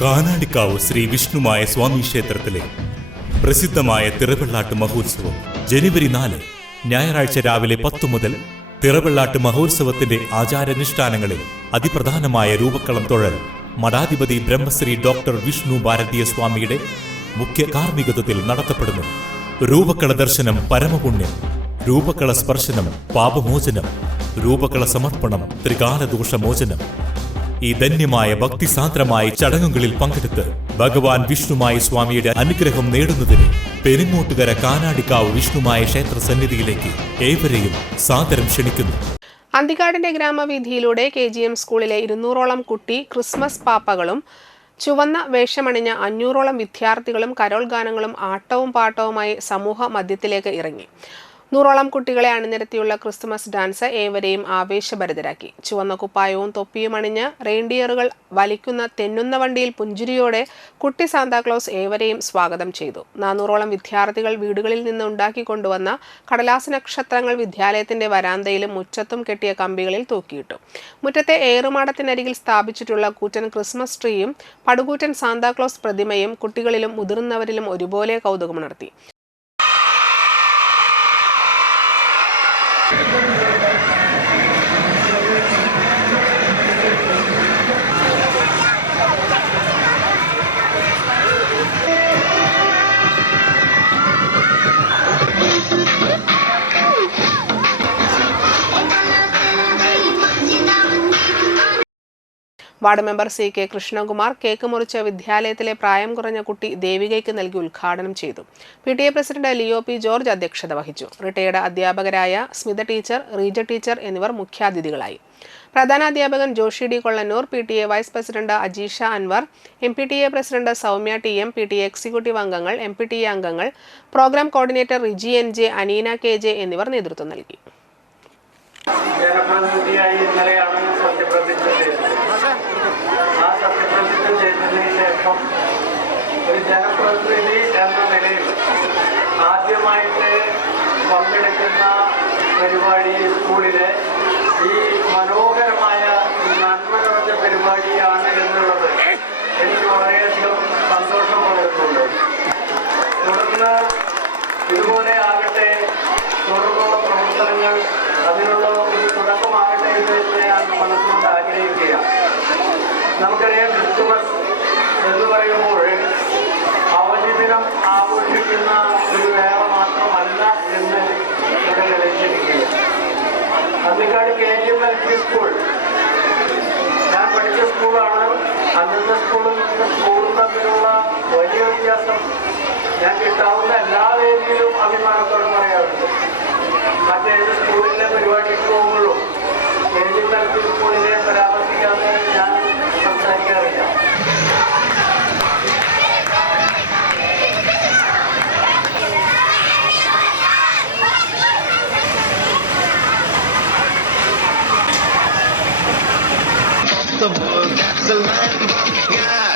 കാനാടിക്കാവ് ശ്രീ വിഷ്ണുമായ സ്വാമി ക്ഷേത്രത്തിലെ പ്രസിദ്ധമായ തിറവെള്ളാട്ട് മഹോത്സവം ജനുവരി 4 ഞായറാഴ്ച രാവിലെ 10 മുതൽ തിറവെള്ളാട്ട് മഹോത്സവത്തിന്റെ ആചാരാനുഷ്ഠാനങ്ങളിൽ അതിപ്രധാനമായ രൂപക്കളം തൊഴൽ മഠാധിപതി ബ്രഹ്മശ്രീ ഡോക്ടർ വിഷ്ണു ഭാരതീയ സ്വാമിയുടെ മുഖ്യ കാർമ്മികത്വത്തിൽ നടത്തപ്പെടുന്നു. രൂപക്കള ദർശനം പരമപുണ്യം, രൂപക്കള സ്പർശനം പാപമോചനം, രൂപക്കള സമർപ്പണം ത്രികാലദോഷമോചനം. ഈ ധന്യമായ ഭക്തിസാന്ദ്രമായ ചടങ്ങുകളിൽ പങ്കെടുത്ത് ഭഗവാൻ വിഷ്ണുമായ സ്വാമിയുടെ അനുഗ്രഹം നേടുന്നതിന് പെരിങ്ങോട്ടുകര കാനാടിക്കാവ് വിഷ്ണുമായ ക്ഷേത്ര സന്നിധിയിലേക്ക് ഏവരെയും സാദരം ക്ഷണിക്കുന്നു. അന്തിക്കാടിന്റെ ഗ്രാമവീഥിയിലൂടെ KGM സ്കൂളിലെ 200ഓളം കുട്ടി ക്രിസ്മസ് പാപ്പകളും ചുവന്ന വേഷമണിഞ്ഞ 500ഓളം വിദ്യാർത്ഥികളും കരോൾ ഗാനങ്ങളും ആട്ടവും പാട്ടവുമായി സമൂഹ മധ്യത്തിലേക്ക് ഇറങ്ങി. 100ഓളം കുട്ടികളെ അണിനിരത്തിയുള്ള ക്രിസ്മസ് ഡാൻസ് ഏവരെയും ആവേശഭരിതരാക്കി. ചുവന്ന കുപ്പായവും തൊപ്പിയും അണിഞ്ഞ് റെയിൻഡിയറുകൾ വലിക്കുന്ന തെന്നുന്ന വണ്ടിയിൽ പുഞ്ചിരിയോടെ കുട്ടി സാന്താക്ലോസ് ഏവരെയും സ്വാഗതം ചെയ്തു. 400ഓളം വിദ്യാർത്ഥികൾ വീടുകളിൽ നിന്ന് ഉണ്ടാക്കിക്കൊണ്ടുവന്ന കടലാസ് നക്ഷത്രങ്ങൾ വിദ്യാലയത്തിന്റെ വരാന്തയിലും മുറ്റത്തും കെട്ടിയ കമ്പികളിൽ തൂക്കിയിട്ടു. മുറ്റത്തെ ഏറുമാടത്തിനരികിൽ സ്ഥാപിച്ചിട്ടുള്ള കൂറ്റൻ ക്രിസ്മസ് ട്രീയും പടുകൂറ്റൻ സാന്താക്ലോസ് പ്രതിമയും കുട്ടികളിലും മുതിർന്നവരിലും ഒരുപോലെ കൗതുകമുണർത്തി. Ward member CK Krishnakumar cake മുറിച്ച് വിദ്യാലയത്തിലെ പ്രായം കുറഞ്ഞ കുട്ടി ദേവികയ്ക്ക് നൽകി ഉദ്ഘാടനം ചെയ്തു. PTA president Leo P. George അധ്യക്ഷത വഹിച്ചു. റിട്ടയർഡ് അധ്യാപകരായ സ്മിത ടീച്ചർ, റീജ ടീച്ചർ എന്നിവർ മുഖ്യാതിഥികളായി. പ്രധാനാധ്യാപകൻ Joshy D. Kollannur, PTA vice president Ajeesha Anwar, MPTA president Soumya TM, PTA executive അംഗങ്ങൾ, MPTA അംഗങ്ങൾ, programme coordinator Riji NJ, Aneena KJ എന്നിവർ നേതൃത്വം നൽകി. ഒരു ജനപ്രതിനിധി എന്ന നിലയിൽ ആദ്യമായിട്ട് പങ്കെടുക്കുന്ന പരിപാടി സ്കൂളിലെ ഈ മനോഹരമായ നന്മ നിറഞ്ഞ പരിപാടിയാണ് എന്നുള്ളത് എനിക്ക് വളരെയധികം സന്തോഷം പകരുന്നുണ്ട്. തുടർന്ന് ഇതുപോലെ ആകട്ടെ, തുടർന്നുള്ള പ്രവർത്തനങ്ങൾ അതിനുള്ള ഒരു തുടക്കമാകട്ടെ എന്ന് ഞാൻ മനസ്സുകൊണ്ട് ആഗ്രഹിക്കുകയാണ്. നമുക്കറിയാം, ക്രിസ്തുമസ് എന്ന് പറയുമ്പോൾ അവധി ദിനം ആഘോഷിക്കുന്ന ഒരു വേള മാത്രമല്ല എന്ന് ഇവിടെ തെളിയിച്ചിരിക്കുകയാണ്. അന്തിക്കാട് KGM LP സ്കൂൾ ഞാൻ പഠിച്ച സ്കൂളാണ്. അന്നത്തെ സ്കൂളും സ്കൂളും തമ്മിലുള്ള വലിയ വ്യത്യാസം ഞാൻ കിട്ടാവുന്ന എല്ലാ വേദിയിലും അഭിമാനത്തോടെ പറയാറുണ്ട്. മറ്റേത് സ്കൂളിലെ പരിപാടിക്ക് പോകുമ്പോഴും KGM LP സ്കൂളിനെ പരാമർശിക്കാതെ ഞാൻ സംസാരിക്കാറില്ല. The book, that's the land of God.